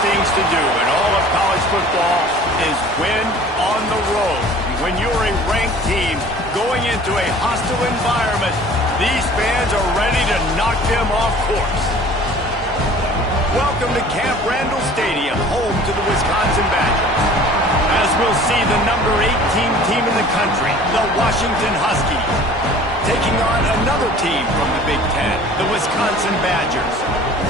things to do in all of college football is win on the road. When you're a ranked team going into a hostile environment, these fans are ready to knock them off course. Welcome to Camp Randall Stadium, home to the Wisconsin Badgers. As we'll see the number 18 team in the country, the Washington Huskies, taking on another team from the Big Ten, the Wisconsin Badgers.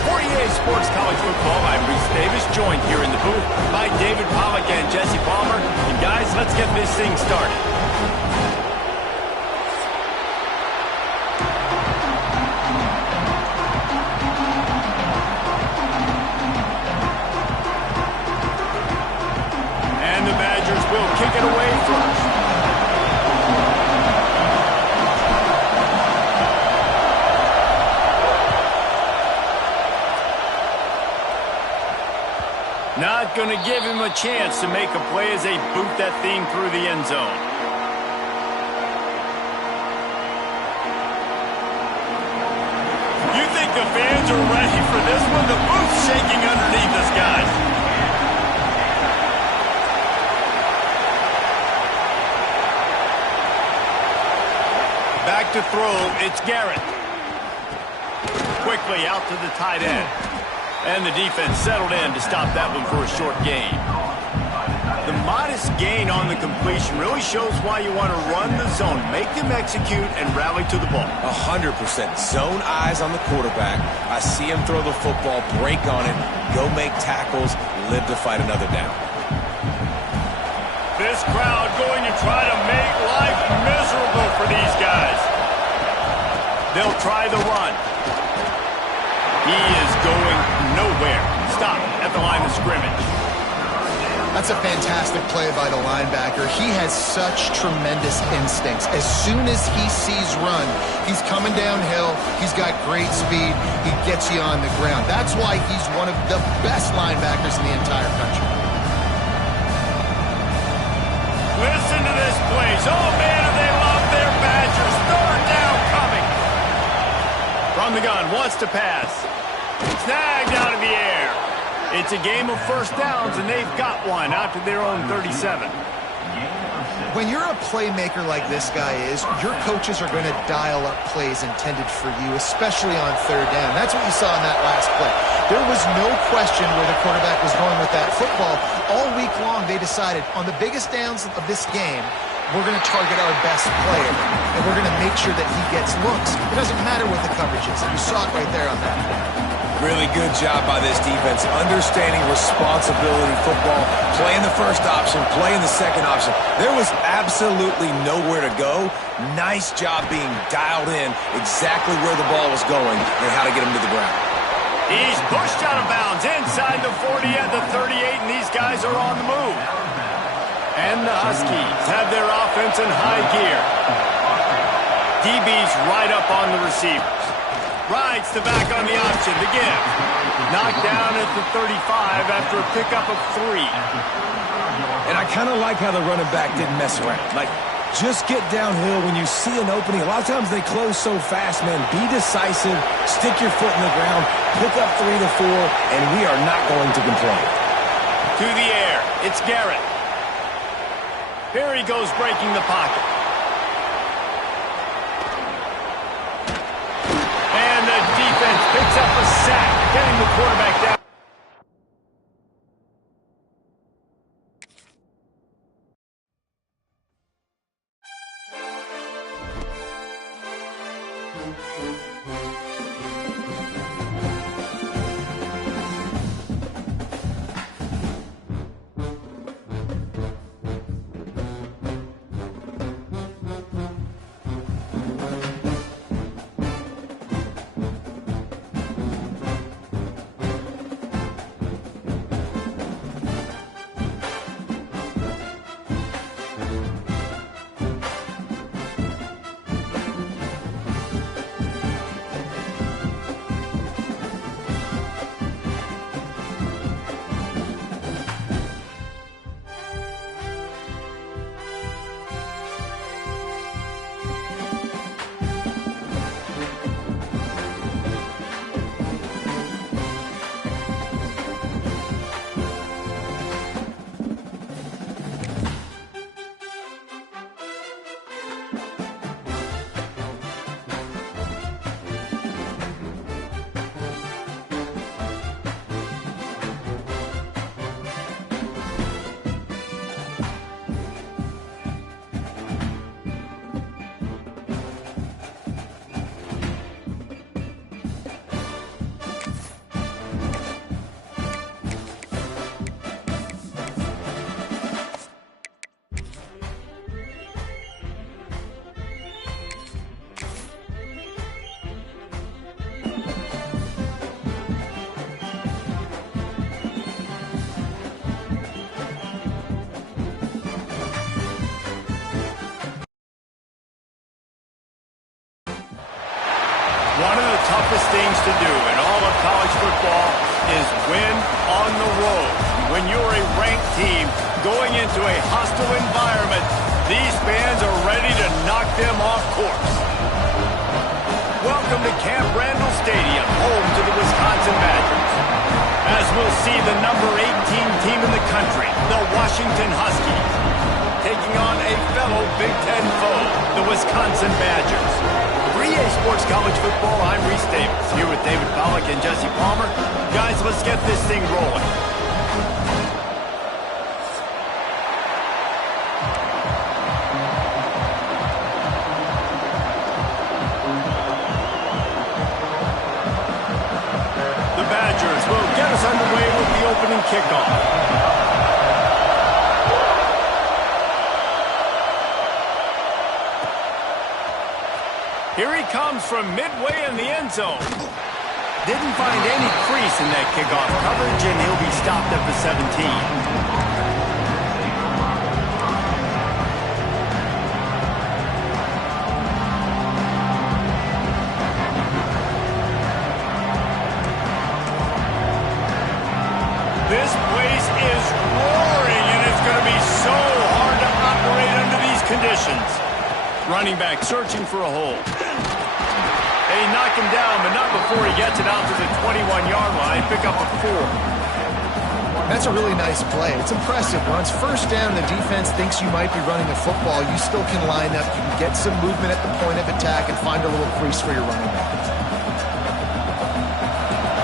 For EA Sports College Football, I'm Reese Davis, joined here in the booth by David Pollack and Jesse Palmer. And guys, let's get this thing started. And the Badgers will kick it away first. Not going to give him a chance to make a play as they boot that thing through the end zone. You think the fans are ready for this one? The booth's shaking underneath us, guys. Back to throw, it's Garrett. Quickly out to the tight end. And the defense settled in to stop that one for a short gain. The modest gain on the completion really shows why you want to run the zone, make them execute, and rally to the ball. 100%. Zone eyes on the quarterback. I see him throw the football, break on it, go make tackles, live to fight another down. This crowd going to try to make life miserable for these guys. They'll try the run. He is going nowhere. Stop at the line of scrimmage. That's a fantastic play by the linebacker. He has such tremendous instincts. As soon as he sees run, he's coming downhill. He's got great speed. He gets you on the ground. That's why he's one of the best linebackers in the entire country. Listen to this place. Oh, man, do they love their Badgers. Third down coming. From the gun, wants to pass. Snagged out of the air. It's a game of first downs, and they've got one out to their own 37. When you're a playmaker like this guy is, your coaches are going to dial up plays intended for you, especially on third down. That's what you saw in that last play. There was no question where the quarterback was going with that football. All week long, they decided on the biggest downs of this game, we're going to target our best player, and we're going to make sure that he gets looks. It doesn't matter what the coverage is. You saw it right there on that play. Really good job by this defense, understanding responsibility football, playing the first option, playing the second option. There was absolutely nowhere to go. Nice job being dialed in exactly where the ball was going and how to get him to the ground. He's pushed out of bounds inside the 40 at the 38, and these guys are on the move. And the Huskies have their offense in high gear. DB's right up on the receivers. Rides the back on the option to give. Knocked down at the 35 after a pickup of 3. And I kind of like how the running back didn't mess around. Like, just get downhill when you see an opening. A lot of times they close so fast, man. Be decisive, stick your foot in the ground, pick up 3 to 4, and we are not going to complain. To the air, it's Garrett. Here he goes breaking the pocket. And the defense picks up a sack, getting the quarterback down. toughest things to do in all of college football is win on the road. When you're a ranked team going into a hostile environment, these fans are ready to knock them off course. Welcome to Camp Randall Stadium, home to the Wisconsin Badgers. As we'll see the number 18 team in the country, the Washington Huskies, taking on a fellow Big Ten foe, the Wisconsin Badgers. For EA Sports College Football, I'm Reese Davis, here with David Pollack and Jesse Palmer. Guys, let's get this thing rolling. The Badgers will get us underway with the opening kickoff. Here he comes from midway in the end zone. Didn't find any crease in that kickoff coverage, and he'll be stopped at the 17. This place is roaring, and it's going to be so hard to operate under these conditions. Running back searching for a hole. They knock him down, but not before he gets it out to the 21-yard line. Pick up a 4. That's a really nice play. It's impressive. When it's first down, the defense thinks you might be running a football. You still can line up. You can get some movement at the point of attack and find a little crease for your running back.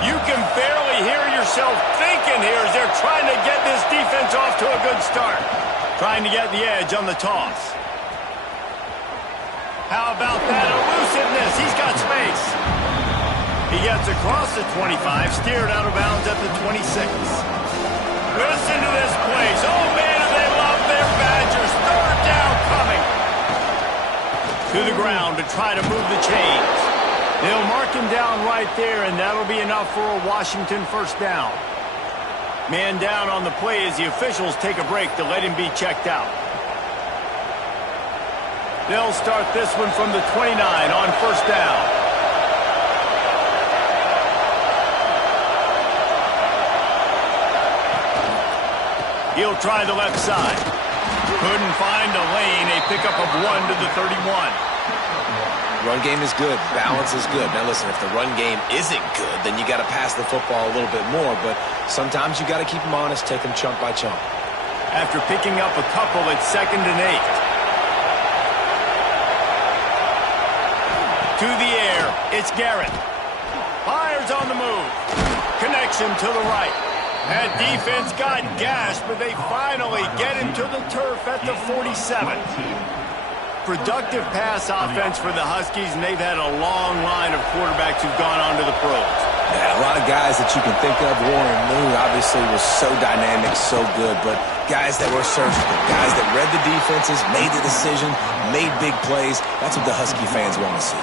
You can barely hear yourself thinking here as they're trying to get this defense off to a good start. Trying to get the edge on the toss. How about that elusiveness? He's got space. He gets across the 25, steered out of bounds at the 26. Listen to this place. Oh, man, do they love their Badgers. Third down coming. To the ground to try to move the chains. They'll mark him down right there, and that'll be enough for a Washington first down. Man down on the play as the officials take a break to let him be checked out. They'll start this one from the 29 on first down. He'll try the left side. Couldn't find a lane. A pickup of 1 to the 31. Run game is good. Balance is good. Now listen, if the run game isn't good, then you got to pass the football a little bit more. But sometimes you got to keep them honest, take them chunk by chunk. After picking up a couple, it's 2nd and 8. To the air, it's Garrett. Fires on the move. Connection to the right. That defense got gashed, but they finally get him to the turf at the 47. Productive pass offense for the Huskies, and they've had a long line of quarterbacks who've gone on to the pros. Yeah, a lot of guys that you can think of. Warren Moon obviously was so dynamic, so good, but guys that were surgical, guys that read the defenses, made the decision, made big plays. That's what the Husky fans want to see.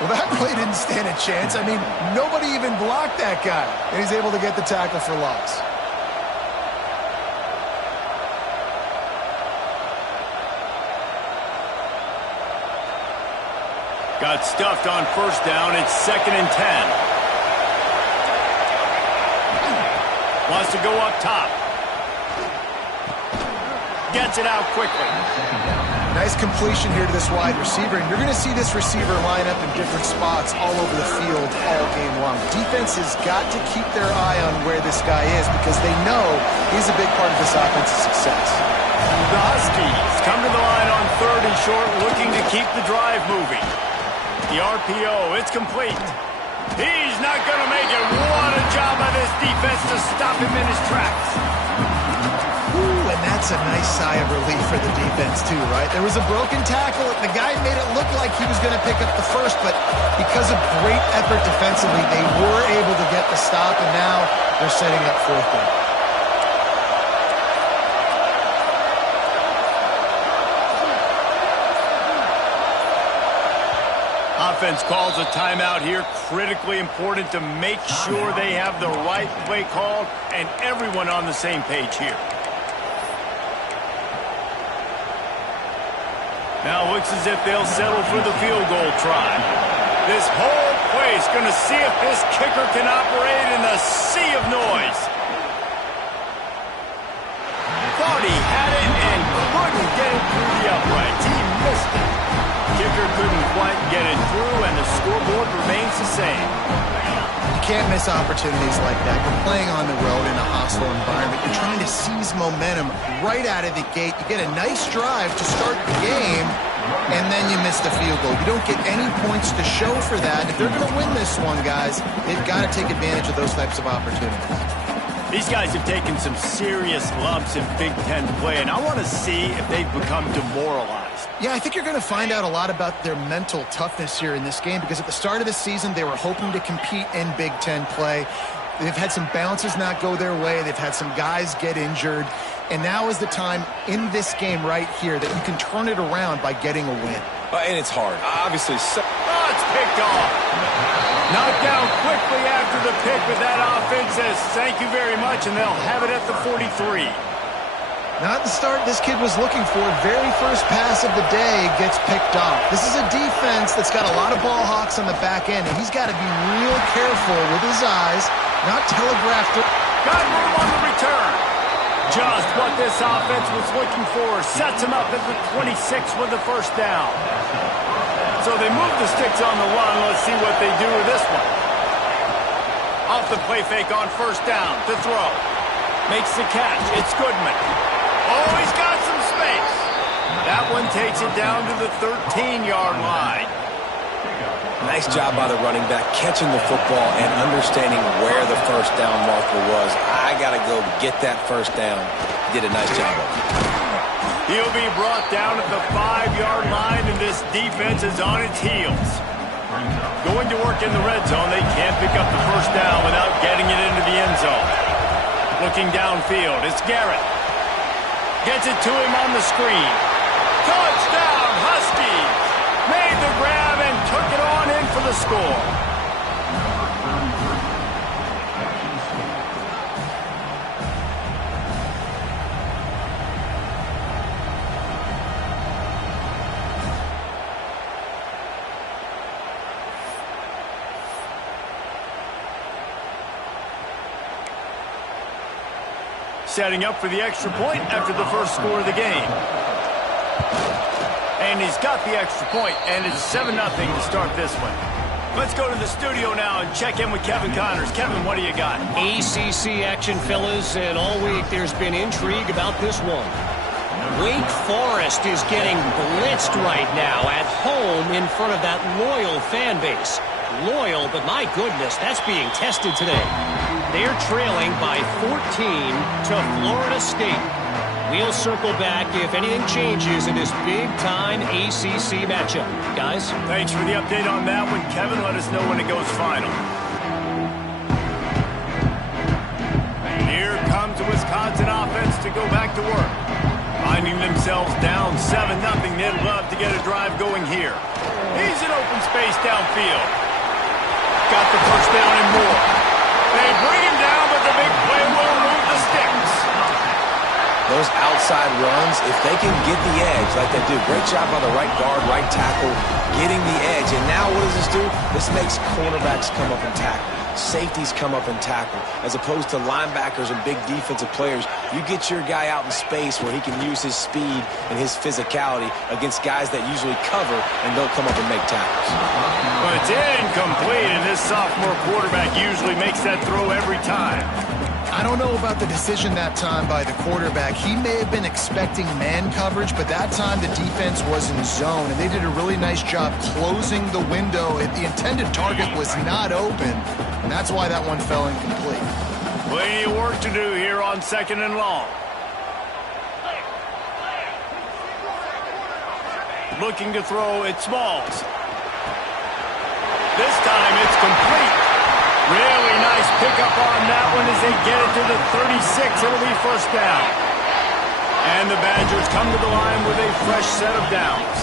Well, that play didn't stand a chance. I mean, nobody even blocked that guy, and he's able to get the tackle for loss. Got stuffed on first down. It's 2nd and 10. Wants to go up top. Gets it out quickly. Nice completion here to this wide receiver, and you're going to see this receiver line up in different spots all over the field all game long. Defense has got to keep their eye on where this guy is because they know he's a big part of this offense's success. The Huskies come to the line on 3rd and short, looking to keep the drive moving. The RPO, it's complete. He's not going to make it. What a job by this defense to stop him in his tracks. And that's a nice sigh of relief for the defense, too, right? There was a broken tackle. The guy made it look like he was going to pick up the first, but because of great effort defensively, they were able to get the stop, and now they're setting up 4th down. Offense calls a timeout here. Critically important to make sure they have the right play called and everyone on the same page here. Now looks as if they'll settle for the field goal try. This whole play is going to see if this kicker can operate in a sea of noise. Thought he had it and couldn't get it through the uprights. He missed it. Kicker couldn't quite get it through, and the scoreboard remains the same. You can't miss opportunities like that. You're playing on the road in a hostile environment. You're trying to seize momentum right out of the gate. You get a nice drive to start the game, and then you miss the field goal. You don't get any points to show for that. If they're going to win this one, guys, they've got to take advantage of those types of opportunities. These guys have taken some serious lumps in Big Ten play, and I want to see if they've become demoralized. Yeah, I think you're going to find out a lot about their mental toughness here in this game, because at the start of the season, they were hoping to compete in Big Ten play. They've had some bounces not go their way. They've had some guys get injured. And now is the time in this game right here that you can turn it around by getting a win. And it's hard. Obviously. Oh, it's picked off. Knocked down quickly after the pick, but that offense says thank you very much, and they'll have it at the 43. Not the start this kid was looking for. Very first pass of the day gets picked off. This is a defense that's got a lot of ball hawks on the back end, and he's got to be real careful with his eyes, not telegraph. Got room on the return. Just what this offense was looking for. Sets him up at the 26 with the first down. So they move the sticks on the run. Let's see what they do with this one. Off the play fake on first down to throw. Makes the catch. It's Goodman. Oh, he's got some space. That one takes it down to the 13-yard line. Nice job by the running back, catching the football and understanding where the first down marker was. I got to go get that first down. Did a nice job of it. He'll be brought down at the 5-yard line, and this defense is on its heels. Going to work in the red zone. They can't pick up the first down without getting it into the end zone. Looking downfield, it's Garrett. Gets it to him on the screen. Touchdown, Huskies! Made the grab and took it on in for the score. Setting up for the extra point after the first score of the game. And he's got the extra point, and it's 7-0 to start this one. Let's go to the studio now and check in with Kevin Connors. Kevin, what do you got? ACC action, fellas, and all week there's been intrigue about this one. Wake Forest is getting blitzed right now at home in front of that loyal fan base. Loyal, but my goodness, that's being tested today. They're trailing by 14 to Florida State. We'll circle back if anything changes in this big-time ACC matchup. Guys? Thanks for the update on that one, Kevin. Let us know when it goes final. And here comes the Wisconsin offense to go back to work. Finding themselves down 7-0. They'd love to get a drive going here. He's in open space downfield. Got the first down and more. They bring him down, but the big play will move the sticks. Those outside runs, if they can get the edge like they do, great job by the right guard, right tackle, getting the edge. And now what does this do? This makes cornerbacks come up and tackle. Safeties come up and tackle. As opposed to linebackers and big defensive players, you get your guy out in space where he can use his speed and his physicality against guys that usually cover and don't come up and make tackles. But it's incomplete, and this sophomore quarterback usually makes that throw every time. I don't know about the decision that time by the quarterback. He may have been expecting man coverage, but that time the defense was in zone, and they did a really nice job closing the window. The intended target was not open, and that's why that one fell incomplete. Plenty of work to do here on 2nd and long. Looking to throw, it's Smalls. This time it's complete. Really nice pickup on that one as they get it to the 36. It'll be first down. And the Badgers come to the line with a fresh set of downs.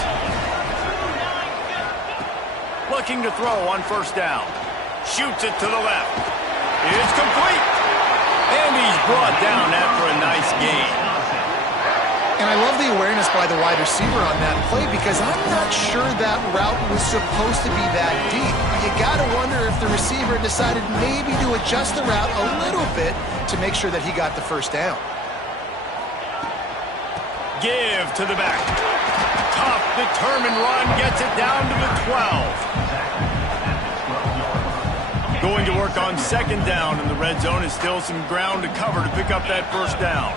Looking to throw on first down. Shoots it to the left. It's complete. And he's brought down after a nice gain. And I love the awareness by the wide receiver on that play because I'm not sure that route was supposed to be that deep. You got to wonder if the receiver decided maybe to adjust the route a little bit to make sure that he got the first down. Give to the back. Tough, determined run gets it down to the 12. Going to work on second down in the red zone is still some ground to cover to pick up that first down.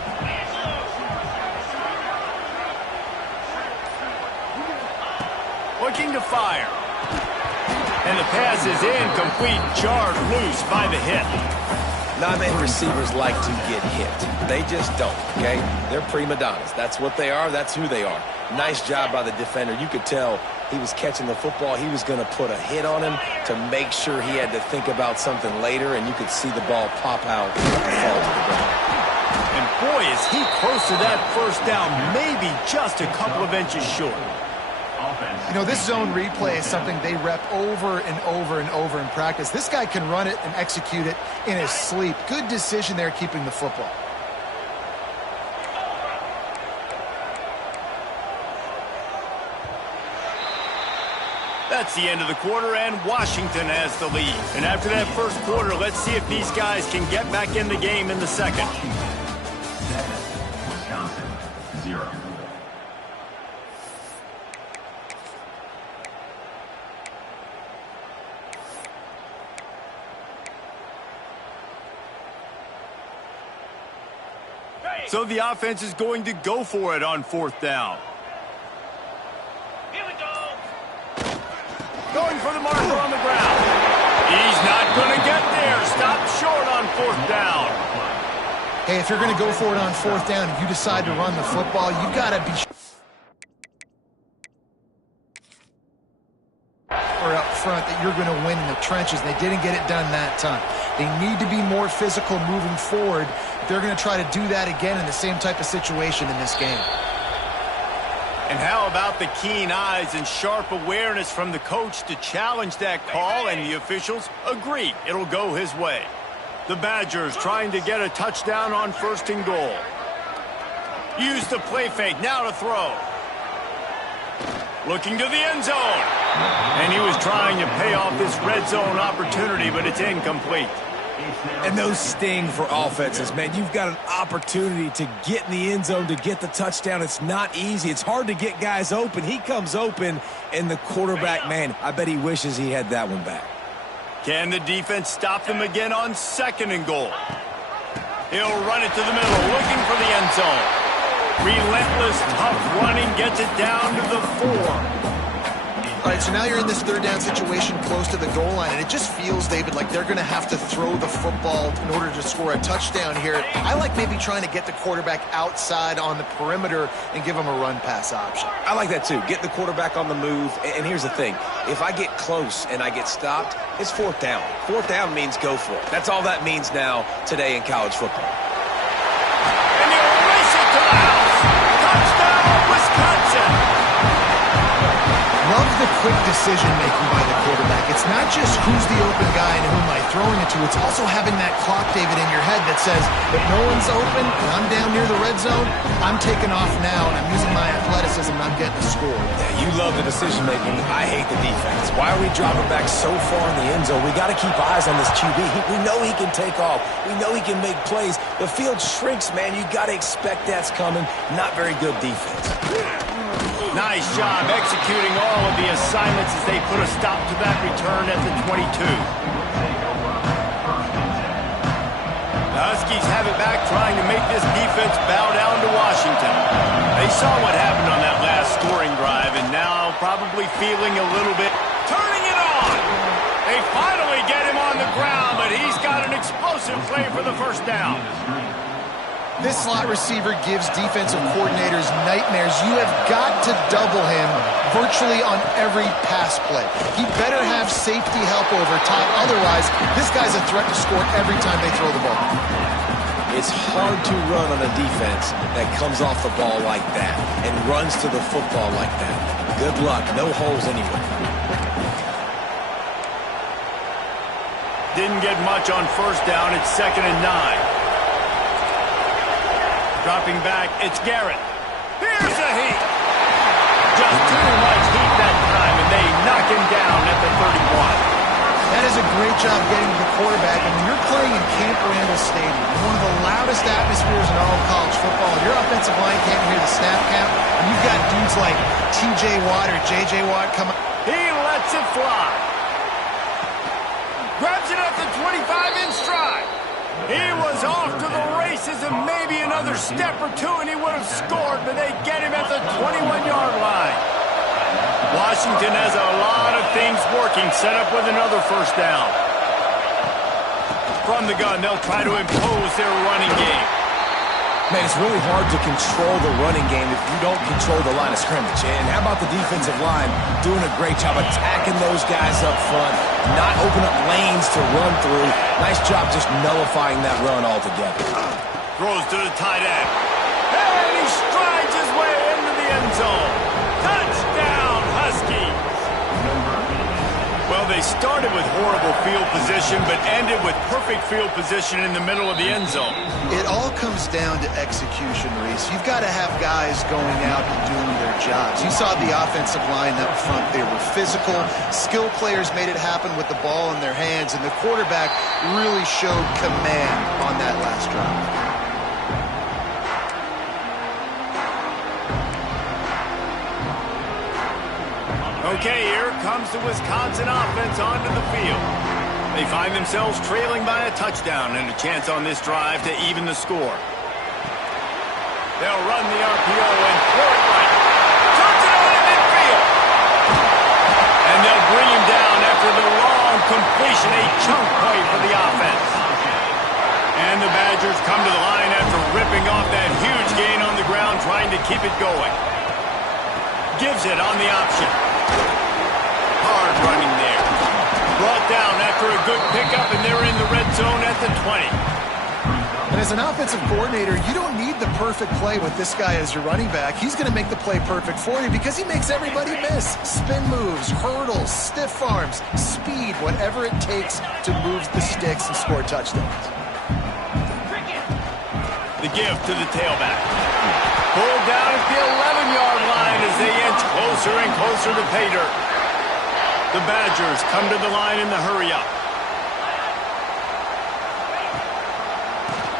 Looking to fire. And the pass is incomplete, jarred loose by the hit. Not many receivers like to get hit. They just don't, okay? They're prima donnas. That's what they are. That's who they are. Nice job by the defender. You could tell he was catching the football. He was going to put a hit on him to make sure he had to think about something later, and you could see the ball pop out and fall to the ground. And boy, is he close to that first down, maybe just a couple of inches short. You know, this zone replay is something they rep over and over and over in practice. This guy can run it and execute it in his sleep. Good decision there keeping the football. That's the end of the quarter, and Washington has the lead. And after that first quarter, let's see if these guys can get back in the game in the second. Wisconsin, 0. So the offense is going to go for it on fourth down. Here we go. Going for the marker on the ground. He's not going to get there. Stopped short on fourth down. Hey, if you're going to go for it on fourth down and you decide to run the football, you've got to be sure up front that you're going to win in the trenches. They didn't get it done that time. They need to be more physical moving forward. They're going to try to do that again in the same type of situation in this game. And how about the keen eyes and sharp awareness from the coach to challenge that call, and the officials agree it'll go his way. The Badgers trying to get a touchdown on first and goal. Use the play fake, now to throw. Looking to the end zone. And he was trying to pay off this red zone opportunity, but it's incomplete. And those sting for offenses, man. You've got an opportunity to get in the end zone to get the touchdown. It's not easy. It's hard to get guys open. He comes open, and the quarterback, man, I bet he wishes he had that one back. Can the defense stop them again on second and goal? He'll run it to the middle, looking for the end zone. Relentless, tough running gets it down to the 4. All right, so now you're in this third down situation close to the goal line, and it just feels, David, like they're going to have to throw the football in order to score a touchdown here. I like maybe trying to get the quarterback outside on the perimeter and give him a run-pass option. I like that, too. Get the quarterback on the move. And here's the thing. If I get close and I get stopped, it's fourth down. Fourth down means go for it. That's all that means now today in college football. And he'll race it to the house. Touchdown, Wisconsin. Love the quick decision-making by the quarterback. It's not just who's the open guy and who am I throwing it to. It's also having that clock, David, in your head that says, if no one's open and I'm down near the red zone, I'm taking off now and I'm using my athleticism and I'm getting a score. Yeah, you love the decision-making. I hate the defense. Why are we dropping back so far in the end zone? We got to keep eyes on this QB. We know he can take off. We know he can make plays. The field shrinks, man. You got to expect that's coming. Not very good defense. Nice job executing all of the assignments as they put a stop to that return at the 22. The Huskies have it back, trying to make this defense bow down to Washington. They saw what happened on that last scoring drive, and now probably feeling a little bit, turning it on. They finally get him on the ground, but he's got an explosive play for the first down. This slot receiver gives defensive coordinators nightmares. You have got to double him virtually on every pass play. He better have safety help over top. Otherwise, this guy's a threat to score every time they throw the ball. It's hard to run on a defense that comes off the ball like that and runs to the football like that. Good luck. No holes anywhere. Didn't get much on first down. It's 2nd and 9. Dropping back, it's Garrett. Here's a heat. Just too much heat that time, and they knock him down at the 31. That is a great job getting to the quarterback. And when you're playing in Camp Randall Stadium, one of the loudest atmospheres in all of college football, your offensive line can't hear the snap count, and you've got dudes like T.J. Watt or J.J. Watt coming. He lets it fly. Grabs it at the 25 in stride. He was off to the races, and maybe another step or two, and he would have scored, but they get him at the 21-yard line. Washington has a lot of things working, set up with another first down. From the gun, they'll try to impose their running game. Man, it's really hard to control the running game if you don't control the line of scrimmage. And how about the defensive line doing a great job attacking those guys up front, not open up lanes to run through. Nice job just nullifying that run altogether. Throws to the tight end. And he strides his way into the end zone. Touchdown, Huskies! Well, they started with horrible field position, but ended with perfect field position in the middle of the end zone. It all comes down to execution, Reese. You've got to have guys going out and doing their jobs. You saw the offensive line up front. They were physical. Skill players made it happen with the ball in their hands, and the quarterback really showed command on that last drive. Okay, here comes the Wisconsin offense onto the field. They find themselves trailing by a touchdown and a chance on this drive to even the score. They'll run the RPO and throw it right. Turns it over to midfield. And they'll bring him down after the long completion, a chunk play for the offense. And the Badgers come to the line after ripping off that huge gain on the ground, trying to keep it going. Gives it on the option. Hard running there. Brought down after a good pickup, and they're in the red zone at the 20. And as an offensive coordinator, you don't need the perfect play with this guy as your running back. He's going to make the play perfect for you because he makes everybody miss. Spin moves, hurdles, stiff arms, speed, whatever it takes to move the sticks and score touchdowns. The give to the tailback. Pulled down at the 11-yard line as they inch closer and closer to pay dirt. The Badgers come to the line in the hurry-up.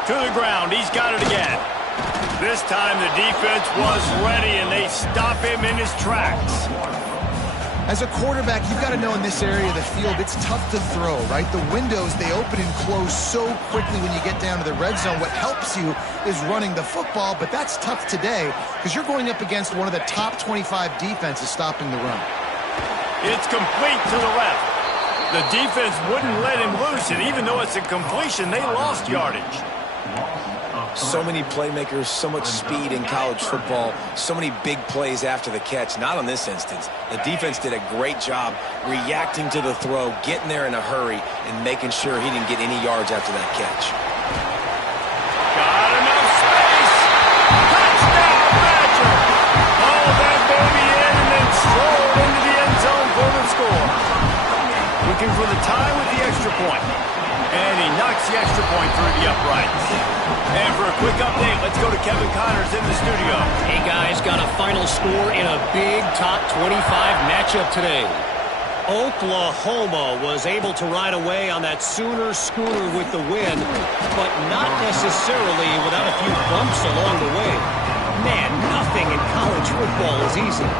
To the ground. He's got it again. This time the defense was ready, and they stop him in his tracks. As a quarterback, you've got to know in this area of the field, it's tough to throw, right? The windows, they open and close so quickly when you get down to the red zone. What helps you is running the football, but that's tough today because you're going up against one of the top 25 defenses stopping the run. It's complete to the left. The defense wouldn't let him loose, and even though it's a completion, they lost yardage. So many playmakers, so much speed in college football, so many big plays after the catch. Not on this instance. The defense did a great job reacting to the throw, getting there in a hurry, and making sure he didn't get any yards after that catch. Got enough space. Touchdown, Badger. Oh, that baby in and then strolled into the end zone for the score. Looking for the tie with the extra point. And he knocks the extra point through the uprights. And for a quick update, let's go to Kevin Connors in the studio. Hey, guys, got a final score in a big top 25 matchup today. Oklahoma was able to ride away on that Sooner schooner with the win, but not necessarily without a few bumps along the way. Man, nothing in college football is easy.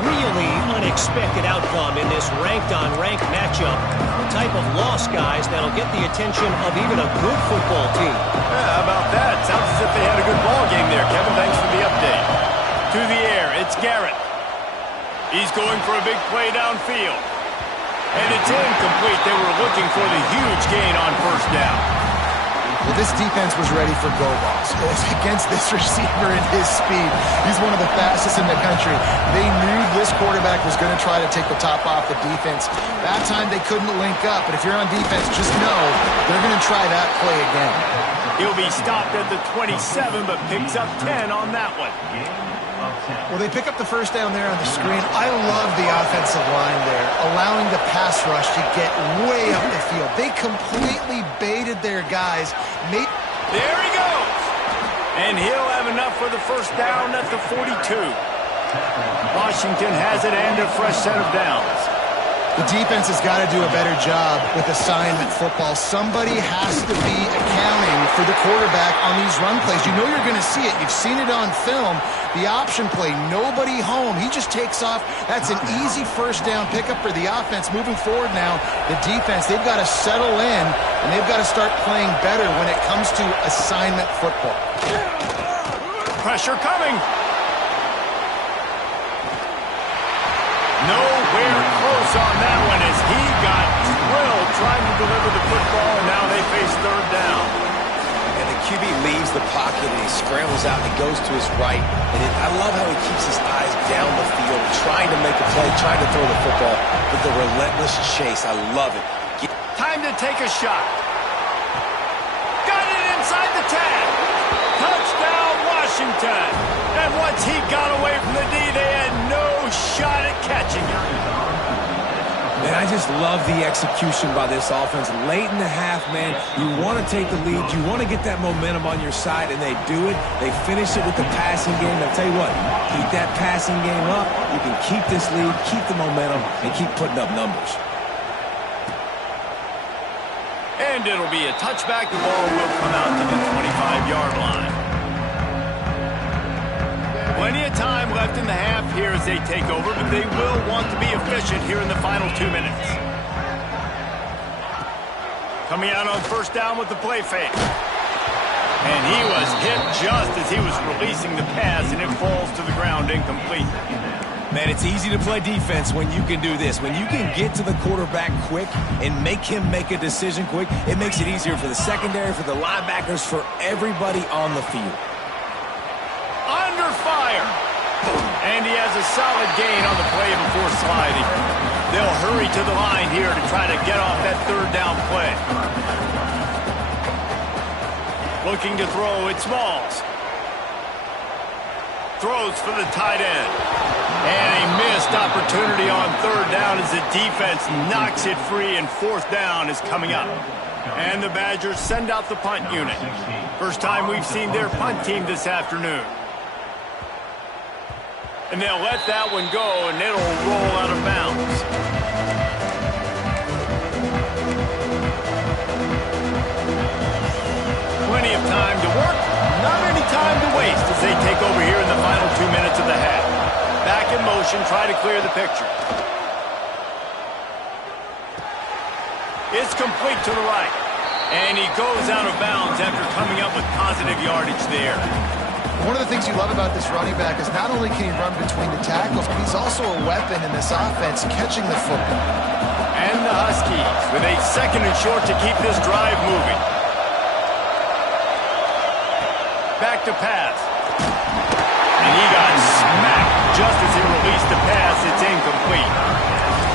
Really unexpected outcome in this ranked-on-ranked matchup. The type of loss, guys, that'll get the attention of even a good football team. Yeah, how about that? Sounds as if they had a good ball game there. Kevin, thanks for the update. To the air, it's Garrett. He's going for a big play downfield. And it's incomplete. They were looking for the huge gain on first down. Well, this defense was ready for go balls. Against this receiver and his speed, he's one of the fastest in the country. They knew this quarterback was going to try to take the top off the defense. That time they couldn't link up, but if you're on defense, just know they're going to try that play again. He'll be stopped at the 27, but picks up 10 on that one. Well, they pick up the first down there on the screen. I love the offensive line there, allowing the pass rush to get way up the field. They completely baited their guys. There he goes. And he'll have enough for the first down at the 42. Washington has it and a fresh set of downs. The defense has got to do a better job with assignment football. Somebody has to be accounting for the quarterback on these run plays. You know you're going to see it. You've seen it on film. The option play, nobody home. He just takes off. That's an easy first down pickup for the offense. Moving forward now, the defense, they've got to settle in, and they've got to start playing better when it comes to assignment football. Pressure coming. Nowhere close on that one as he got drilled trying to deliver the football, and now they face third down. And the QB leaves the pocket and he scrambles out and he goes to his right. And I love how he keeps his eyes down the field, trying to make a play, trying to throw the football, but the relentless chase. I love it. Time to take a shot. Got it inside the 10. Touchdown, Washington. And once he got away from the D, they had no shot at catching him. Man, I just love the execution by this offense. Late in the half, man, you want to take the lead. You want to get that momentum on your side, and they do it. They finish it with the passing game. I'll tell you what, keep that passing game up. You can keep this lead, keep the momentum, and keep putting up numbers. And it'll be a touchback. The ball will come out to the 25-yard line. Plenty of time left in the half here as they take over, but they will want to be efficient here in the final 2 minutes. Coming out on first down with the play fake. And he was hit just as he was releasing the pass, and it falls to the ground incomplete. Man, it's easy to play defense when you can do this. When you can get to the quarterback quick and make him make a decision quick, it makes it easier for the secondary, for the linebackers, for everybody on the field. Under fire. And he has a solid gain on the play before sliding. They'll hurry to the line here to try to get off that third down play. Looking to throw, it's Smalls. Throws for the tight end. And a missed opportunity on third down as the defense knocks it free, and fourth down is coming up. And the Badgers send out the punt unit. First time we've seen their punt team this afternoon. And they'll let that one go, and it'll roll out of bounds. Plenty of time to work, not any time to waste as they take over here in the final 2 minutes of the half. Back in motion, try to clear the picture. It's complete to the right. And he goes out of bounds after coming up with positive yardage there. One of the things you love about this running back is not only can he run between the tackles, but he's also a weapon in this offense, catching the football. And the Huskies with a second and short to keep this drive moving. Back to pass. And he got smacked just as he released the pass. It's incomplete.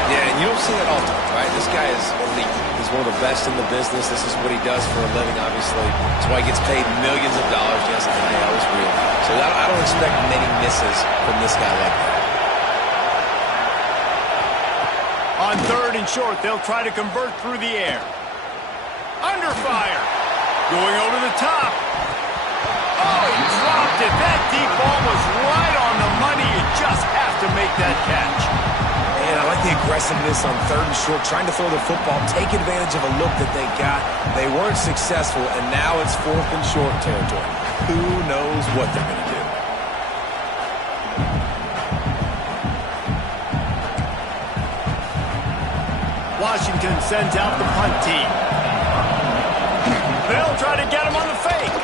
Yeah, and you don't see that all the time, right? This guy is elite. He's one of the best in the business. This is what he does for a living, obviously. That's why he gets paid millions of dollars. Yes, NIL is real. So I don't expect many misses from this guy like that. On third and short, they'll try to convert through the air. Under fire. Going over the top. Oh, he dropped it. That deep ball was right on the money. You just have to make that catch. And I like the aggressiveness on third and short, trying to throw the football, take advantage of a look that they got. They weren't successful, and now it's fourth and short territory. Who knows what they're going to do? Washington sends out the punt team. They'll try to get him on the fake.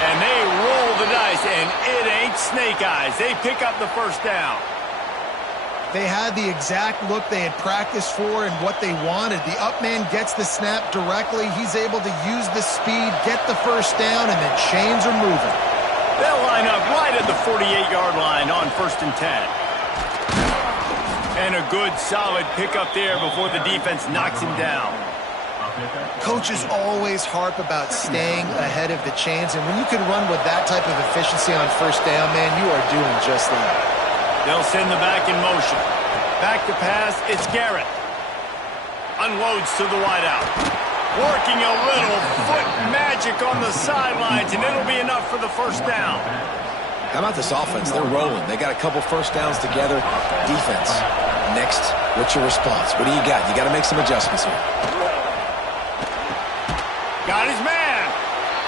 And they roll the dice, and it ain't snake eyes. They pick up the first down. They had the exact look they had practiced for and what they wanted. The up man gets the snap directly. He's able to use the speed, get the first down, and the chains are moving. They'll line up right at the 48-yard line on 1st and 10. And a good, solid pickup there before the defense knocks him down. Coaches always harp about staying ahead of the chains, and when you can run with that type of efficiency on first down, man, you are doing just that. They'll send the back in motion. Back to pass, it's Garrett. Unloads to the wideout. Working a little foot magic magic on the sidelines, and it'll be enough for the first down. How about this offense? They're rolling. They got a couple first downs together. Defense. Next, what's your response? What do you got? You got to make some adjustments here. Got his man.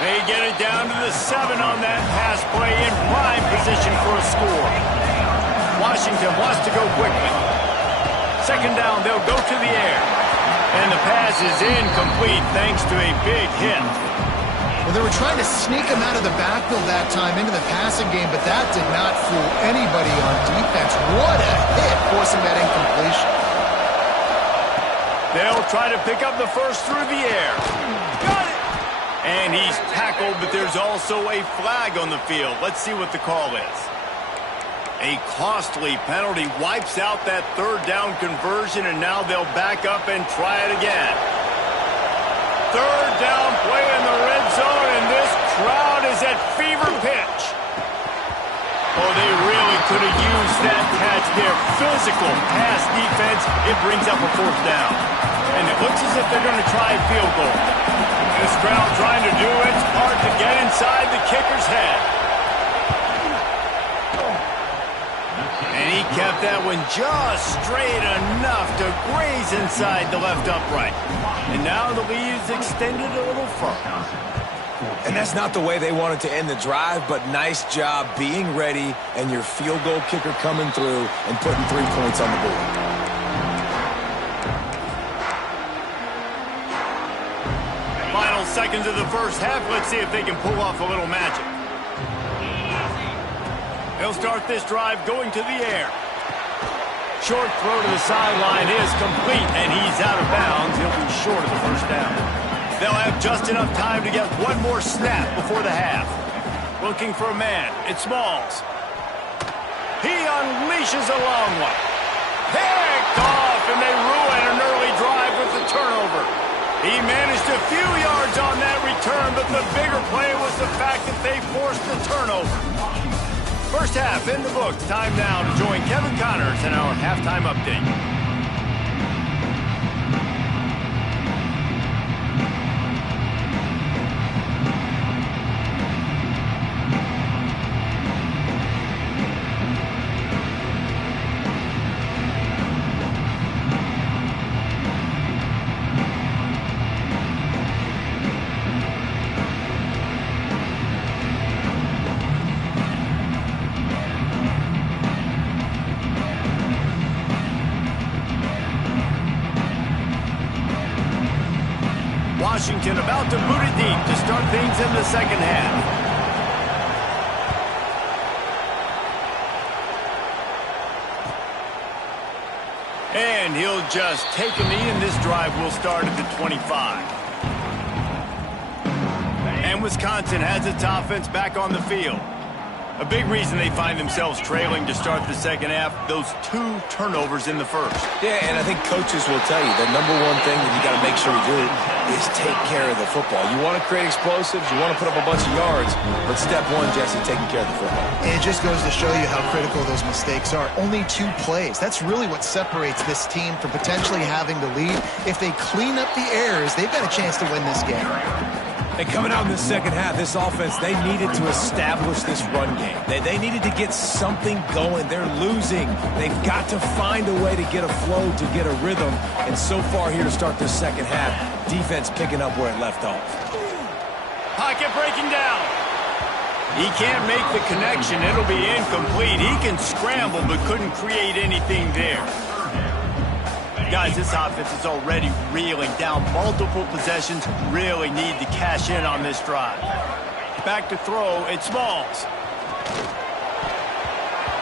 They get it down to the 7 on that pass play in prime position for a score. Washington wants to go quickly. Second down, they'll go to the air. And the pass is incomplete thanks to a big hit. Well, they were trying to sneak him out of the backfield that time into the passing game, but that did not fool anybody on defense. What a hit, forcing that incompletion. They'll try to pick up the first through the air. Got it! And he's tackled, but there's also a flag on the field. Let's see what the call is. A costly penalty wipes out that third down conversion, and now they'll back up and try it again. Third down play in the red zone, and this crowd is at fever pitch. Oh, they really could have used that catch there. Physical pass defense. It brings up a fourth down. And it looks as if they're going to try a field goal. This crowd trying to do its part to get inside the kicker's head. And he kept that one just straight enough to graze inside the left upright. And now the lead is extended a little further. And that's not the way they wanted to end the drive, but nice job being ready and your field goal kicker coming through and putting 3 points on the board. Final seconds of the first half. Let's see if they can pull off a little magic. They'll start this drive going to the air. Short throw to the sideline is complete, and he's out of bounds. He'll be short of the first down. They'll have just enough time to get one more snap before the half. Looking for a man. It's Smalls. He unleashes a long one. Picked off, and they ruin an early drive with the turnover. He managed a few yards on that return, but the bigger play was the fact that they forced the turnover. First half in the books. Time now to join Kevin Connors in our halftime update. Washington about to boot it deep to start things in the second half. And he'll just take a knee, and this drive will start at the 25. And Wisconsin has its offense back on the field. A big reason they find themselves trailing to start the second half, those 2 turnovers in the first. Yeah, and I think coaches will tell you the number one thing that you got to make sure you do is take care of the football. You want to create explosives, you want to put up a bunch of yards, but step one, Jesse, taking care of the football. And it just goes to show you how critical those mistakes are. Only 2 plays. That's really what separates this team from potentially having the lead. If they clean up the errors, they've got a chance to win this game. And coming out in the second half, this offense, they needed to establish this run game. They needed to get something going. They're losing. They've got to find a way to get a flow, to get a rhythm. And so far here to start this second half, defense picking up where it left off. Pocket breaking down. He can't make the connection. It'll be incomplete. He can scramble but couldn't create anything there. Guys, this offense is already reeling down multiple possessions. Really need to cash in on this drive. Back to throw. It's Smalls.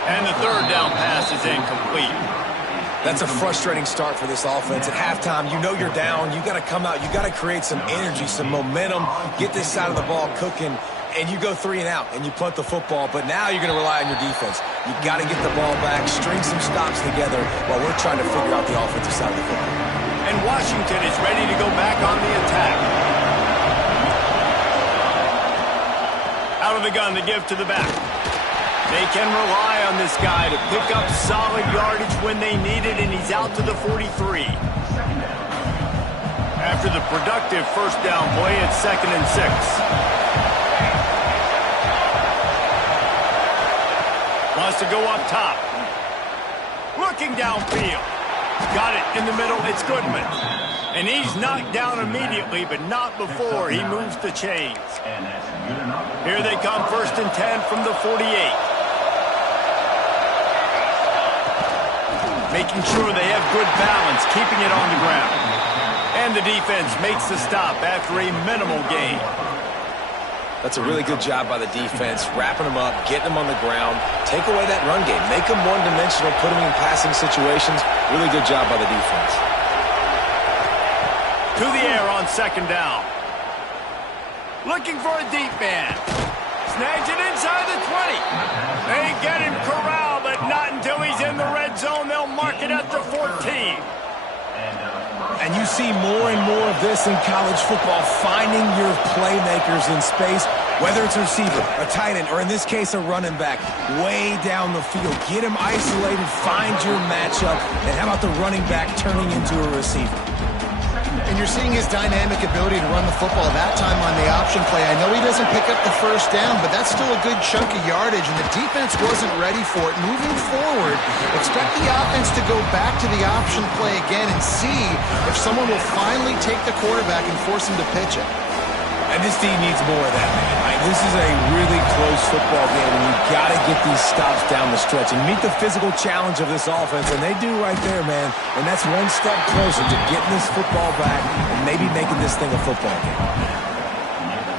And the third down pass is incomplete. That's a frustrating start for this offense. At halftime, you know you're down. You got to come out. You got to create some energy, some momentum, get this side of the ball cooking, and you go 3 and out, and you punt the football. But now you're going to rely on your defense. You got to get the ball back, string some stops together while we're trying to figure out the offensive side of the football. And Washington is ready to go back on the attack. Out of the gun to give to the back. They can rely on this guy to pick up solid yardage when they need it, and he's out to the 43. After the productive first down play, it's 2nd and 6. Wants to go up top. Looking downfield. Got it in the middle. It's Goodman. And he's knocked down immediately, but not before he moves the chains. Here they come, 1st and 10 from the 48. Making sure they have good balance, keeping it on the ground. And the defense makes the stop after a minimal gain. That's a really good job by the defense, wrapping them up, getting them on the ground, take away that run game, make them one-dimensional, put them in passing situations. Really good job by the defense. To the air on 2nd down. Looking for a deep man. Snags it inside the 20. They get him corralled, but not until he's in the red zone. They'll mark it at the 14. And you see more and more of this in college football, finding your playmakers in space, whether it's a receiver, a tight end, or in this case, a running back, way down the field. Get him isolated, find your matchup, and how about the running back turning into a receiver? And you're seeing his dynamic ability to run the football that time on the option play. I know he doesn't pick up the first down, but that's still a good chunk of yardage, and the defense wasn't ready for it. Moving forward, expect the offense to go back to the option play again and see if someone will finally take the quarterback and force him to pitch it. And this team needs more of that, man. This is a really close football game, and you've got to get these stops down the stretch and meet the physical challenge of this offense, and they do right there, man. And that's one step closer to getting this football back and maybe making this thing a football game.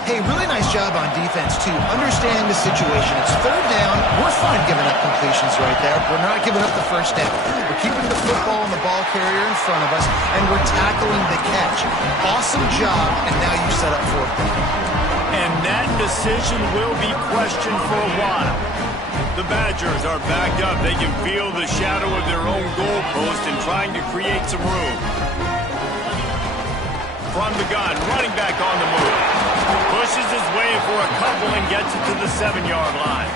Hey, really nice job on defense, too. Understanding the situation. It's 3rd down. We're fine giving up completions right there. We're not giving up the first down. We're keeping the football and the ball carrier in front of us, and we're tackling the catch. Awesome job, and now you set up 4th down. And that decision will be questioned for a while. The Badgers are backed up. They can feel the shadow of their own goalpost and trying to create some room. From the gun, running back on the move. Pushes his way for a couple and gets it to the 7-yard line.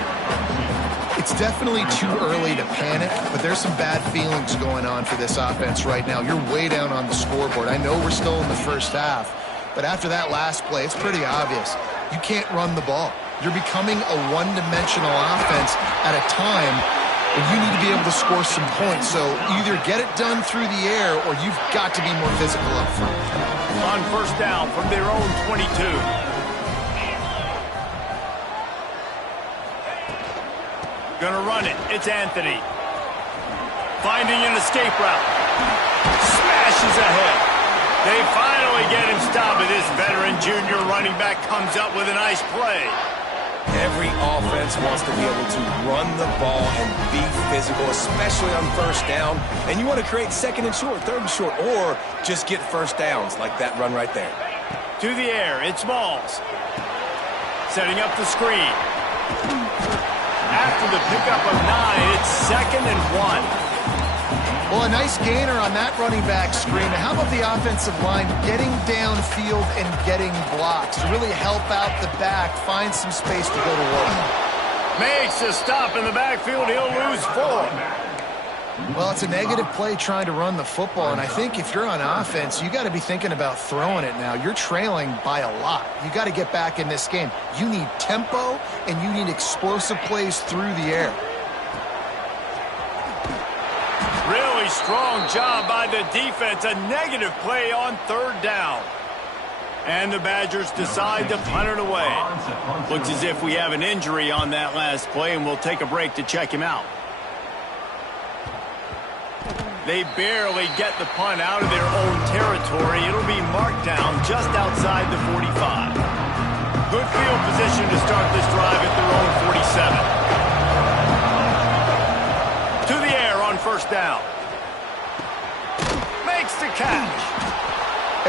It's definitely too early to panic, but there's some bad feelings going on for this offense right now. You're way down on the scoreboard. I know we're still in the first half, but after that last play, it's pretty obvious. You can't run the ball. You're becoming a one-dimensional offense at a time, and you need to be able to score some points. So either get it done through the air, or you've got to be more physical up front. On 1st down from their own 22. Gonna run it. It's Anthony. Finding an escape route. Smashes ahead. They finally get him stopped, but this veteran junior running back comes up with a nice play. Every offense wants to be able to run the ball and be physical, especially on 1st down. And you want to create 2nd and short, 3rd and short, or just get first downs like that run right there. To the air, it's Smalls. Setting up the screen. After the pickup of 9, it's 2nd and 1. Well, a nice gainer on that running back screen. How about the offensive line getting downfield and getting blocks to really help out the back, find some space to go to work? Makes a stop in the backfield. He'll lose 4. Well, it's a negative play trying to run the football, and I think if you're on offense, you got to be thinking about throwing it now. You're trailing by a lot. You got to get back in this game. You need tempo, and you need explosive plays through the air. Really strong job by the defense. A negative play on 3rd down. And the Badgers decide to punt it away. Looks as if we have an injury on that last play, and we'll take a break to check him out. They barely get the punt out of their own territory. It'll be marked down just outside the 45. Good field position to start this drive at their own 47. To the air on 1st down. Makes the catch.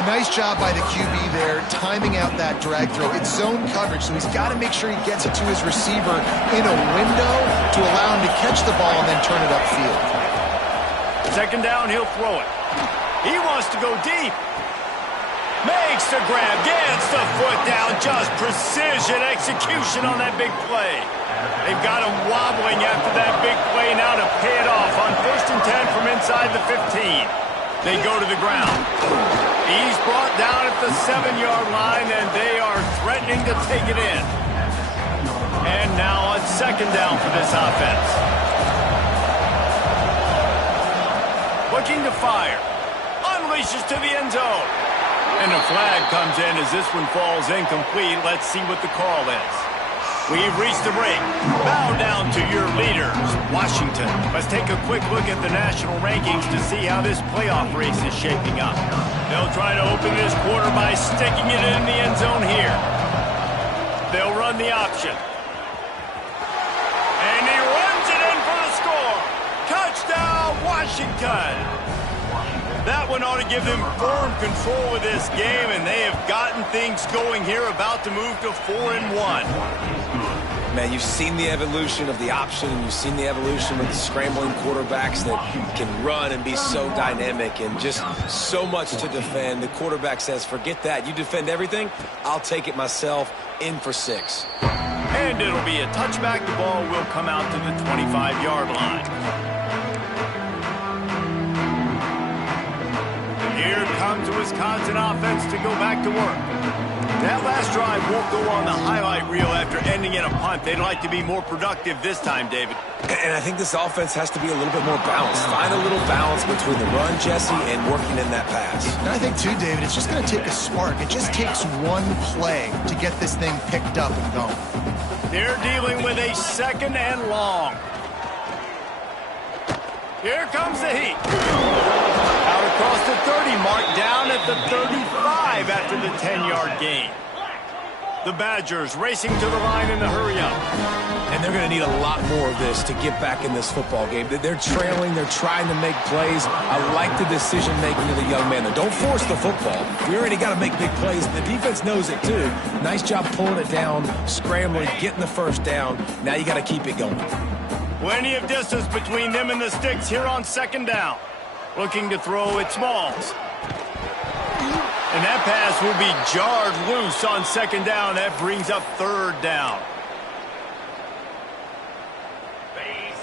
A nice job by the QB there, timing out that drag throw. It's zone coverage, so he's got to make sure he gets it to his receiver in a window to allow him to catch the ball and then turn it upfield. 2nd down, he'll throw it. He wants to go deep. Makes the grab, gets the foot down. Just precision execution on that big play. They've got him wobbling after that big play now to pay it off on 1st and 10 from inside the 15. They go to the ground. He's brought down at the 7-yard line, and they are threatening to take it in. And now on second down for this offense. Looking to fire. Unleashes to the end zone. And a flag comes in as this one falls incomplete. Let's see what the call is. We've reached the break. Bow down to your leaders, Washington. Let's take a quick look at the national rankings to see how this playoff race is shaping up. They'll try to open this quarter by sticking it in the end zone here. They'll run the option. And he runs it in for the score. Touchdown, Washington. That one ought to give them firm control of this game, and they have gotten things going here, about to move to 4-1. Man, you've seen the evolution of the option, and you've seen the evolution of the scrambling quarterbacks that can run and be so dynamic and just so much to defend. The quarterback says, forget that. You defend everything, I'll take it myself. In for 6. And it'll be a touchback. The ball will come out to the 25-yard line. Here comes the Wisconsin offense to go back to work. That last drive won't go on the highlight reel after ending in a punt. They'd like to be more productive this time, David. And I think this offense has to be a little bit more balanced. Find a little balance between the run, Jesse, and working in that pass. And I think, too, David, it's just going to take a spark. It just takes one play to get this thing picked up and going. They're dealing with a second and long. Here comes the heat. Out across the 30 mark, down at the 35 after the 10-yard gain. The Badgers racing to the line in the hurry-up. And they're going to need a lot more of this to get back in this football game. They're trailing. They're trying to make plays. I like the decision-making of the young man. Don't force the football. We already got to make big plays. The defense knows it, too. Nice job pulling it down, scrambling, getting the first down. Now you got to keep it going. Plenty of distance between them and the sticks here on second down. Looking to throw it Smalls. And that pass will be jarred loose on second down. That brings up third down.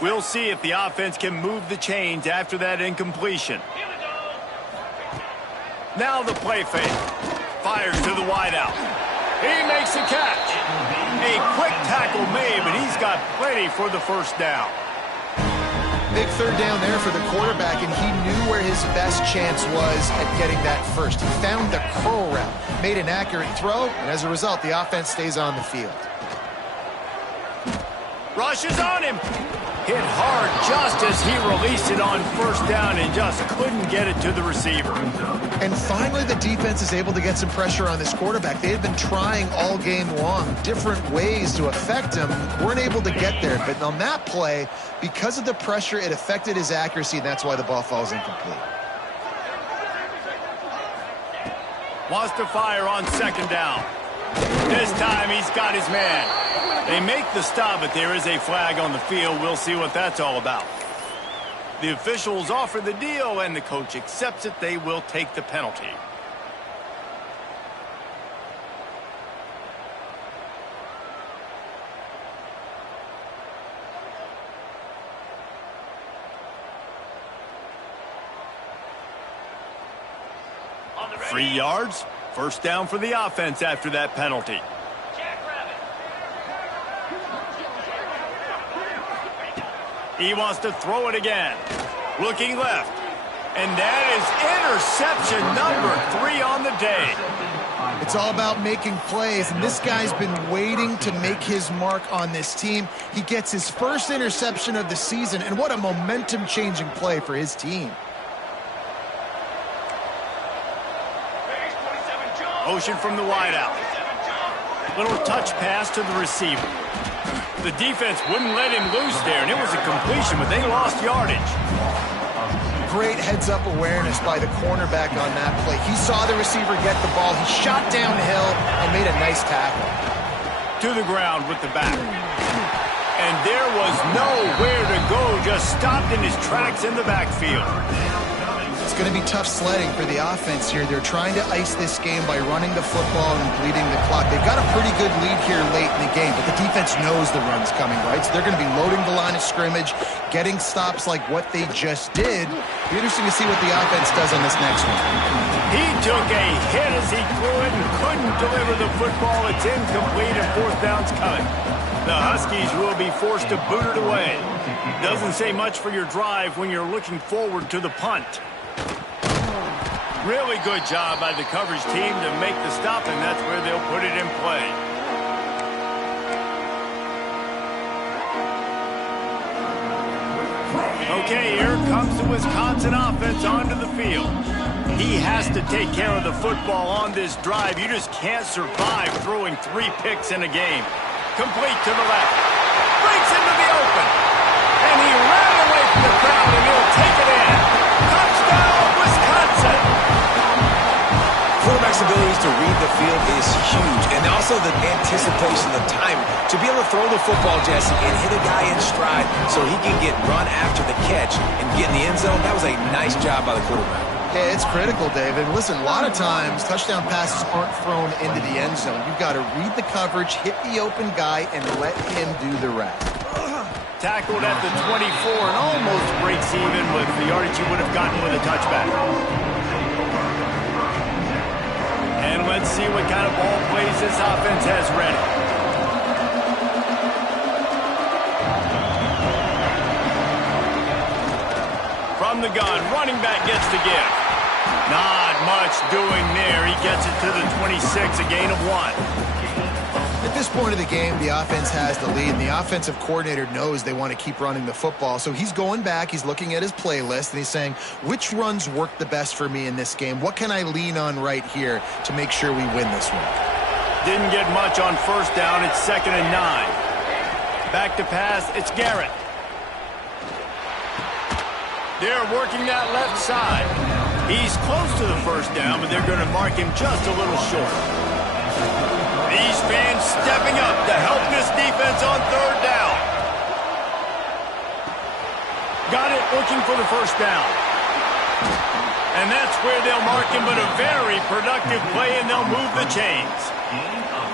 We'll see if the offense can move the chains after that incompletion. Now the play fake. Fires to the wideout. He makes the catch. A quick tackle made, but he's got plenty for the first down. Big third down there for the quarterback, and he knew where his best chance was at getting that first. He found the curl route, made an accurate throw, and as a result, the offense stays on the field. Rushes on him. Hit hard just as he released it on first down and just couldn't get it to the receiver. And finally, the defense is able to get some pressure on this quarterback. They had been trying all game long different ways to affect him. Weren't able to get there. But on that play, because of the pressure, it affected his accuracy, and that's why the ball falls incomplete. Wants to fire on second down. This time he's got his man. They make the stop, but there is a flag on the field. We'll see what that's all about. The officials offer the deal, and the coach accepts it. They will take the penalty. Free yards. First down for the offense after that penalty. He wants to throw it again. Looking left. And that is interception number 3 on the day. It's all about making plays, and this guy's been waiting to make his mark on this team. He gets his first interception of the season, and what a momentum-changing play for his team. Motion from the wideout. Little touch pass to the receiver. The defense wouldn't let him loose there, and it was a completion, but they lost yardage. Great heads-up awareness by the cornerback on that play. He saw the receiver get the ball. He shot downhill and made a nice tackle. To the ground with the back. And there was nowhere to go, just stopped in his tracks in the backfield. It's going to be tough sledding for the offense here. They're trying to ice this game by running the football and bleeding the clock. They've got a pretty good lead here late in the game, but the defense knows the run's coming, right? So they're going to be loading the line of scrimmage, getting stops like what they just did. Be interesting to see what the offense does on this next one. He took a hit as he threw it and couldn't deliver the football. It's incomplete and fourth down's coming. The Huskies will be forced to boot it away. Doesn't say much for your drive when you're looking forward to the punt. Really good job by the coverage team to make the stop, and that's where they'll put it in play. Okay, here comes the Wisconsin offense onto the field. He has to take care of the football on this drive. You just can't survive throwing 3 picks in a game. Complete to the left. Breaks into the open. And he ran away from the crowd, and he'll take it in. Touchdown, Wisconsin! Quarterback's abilities to read the field is huge, and also the anticipation, the time to be able to throw the football, Jesse, and hit a guy in stride so he can get run after the catch and get in the end zone. That was a nice job by the quarterback. Yeah, it's critical, David. Listen, a lot of times touchdown passes aren't thrown into the end zone. You've got to read the coverage, hit the open guy, and let him do the rest. Tackled at the 24 and almost breaks even with the yardage he would have gotten with a touchback. And let's see what kind of ball plays this offense has ready. From the gun, running back gets the give. Not much doing there. He gets it to the 26, a gain of 1. At this point of the game, the offense has the lead, and the offensive coordinator knows they want to keep running the football. So he's going back, he's looking at his playlist, and he's saying, which runs work the best for me in this game? What can I lean on right here to make sure we win this one? Didn't get much on first down. It's 2nd and 9. Back to pass, it's Garrett. They're working that left side. He's close to the first down, but they're going to mark him just a little short. These fans stepping up to help this defense on 3rd down. Got it, looking for the first down. And that's where they'll mark him, but a very productive play, and they'll move the chains.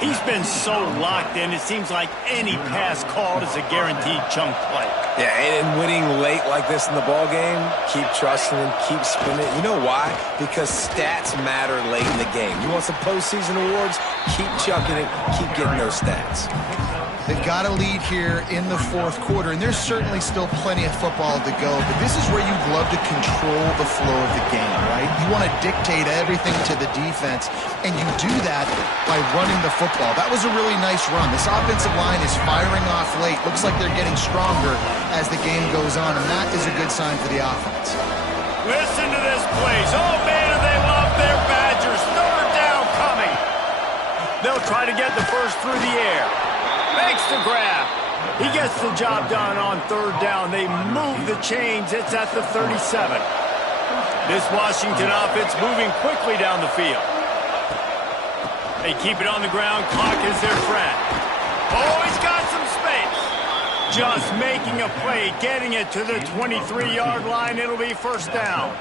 He's been so locked in, it seems like any pass called is a guaranteed chunk play. Yeah, and winning late like this in the ball game, keep trusting him, keep spinning. You know why? Because stats matter late in the game. You want some postseason awards? Keep chucking it, keep getting those stats. They've got a lead here in the 4th quarter, and there's certainly still plenty of football to go, but this is where you'd love to control the flow of the game, right? You want to dictate everything to the defense, and you do that by running the football. That was a really nice run. This offensive line is firing off late. Looks like they're getting stronger as the game goes on, and that is a good sign for the offense. Listen to this place. Oh, man, do they love their Badgers. 3rd down coming. They'll try to get the first through the air. Makes the grab. He gets the job done on 3rd down. They move the chains. It's at the 37. This Washington offense moving quickly down the field. They keep it on the ground. Clock is their friend. Oh, he's got some space. Just making a play, getting it to the 23-yard line. It'll be 1st down.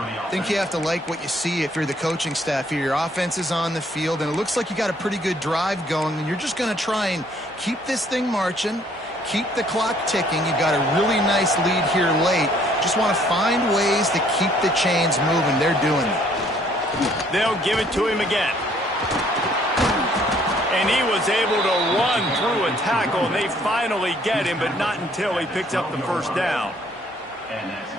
I think you have to like what you see if you're the coaching staff here. Your offense is on the field, and it looks like you got a pretty good drive going, and you're just going to try and keep this thing marching, keep the clock ticking. You've got a really nice lead here late. Just want to find ways to keep the chains moving. They're doing it. They'll give it to him again. And he was able to run through a tackle, and they finally get him, but not until he picks up the first down.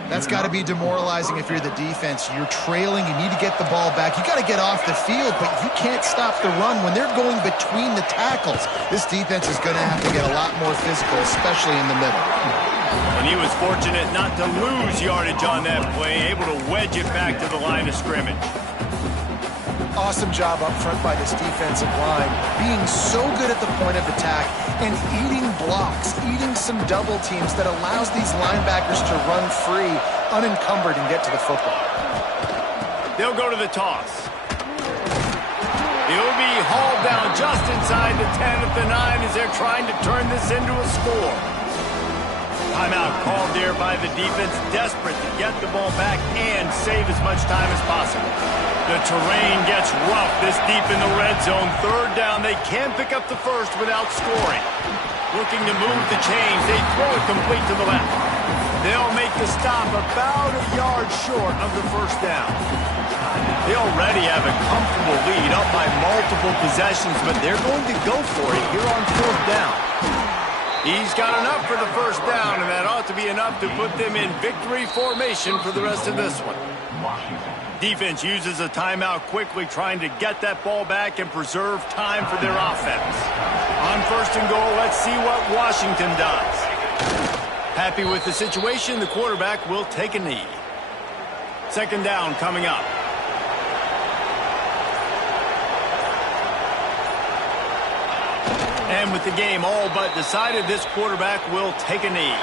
That's got to be demoralizing if you're the defense. You're trailing. You need to get the ball back. You got to get off the field, but you can't stop the run when they're going between the tackles. This defense is going to have to get a lot more physical, especially in the middle. And he was fortunate not to lose yardage on that play, able to wedge it back to the line of scrimmage. Awesome job up front by this defensive line, being so good at the point of attack and eating blocks, eating some double teams that allows these linebackers to run free, unencumbered, and get to the football. They'll go to the toss. He'll be hauled down just inside the 10 at the 9 as they're trying to turn this into a score. Timeout called there by the defense, desperate to get the ball back and save as much time as possible. The terrain gets rough this deep in the red zone. Third down, they can pick up the first without scoring. Looking to move the chains, they throw it complete to the left. They'll make the stop about a yard short of the first down. They already have a comfortable lead up by multiple possessions, but they're going to go for it here on fourth down. He's got enough for the first down, and that ought to be enough to put them in victory formation for the rest of this one. Defense uses a timeout quickly, trying to get that ball back and preserve time for their offense. On first and goal, let's see what Washington does. Happy with the situation, the quarterback will take a knee. Second down coming up. And with the game all but decided, this quarterback will take a knee.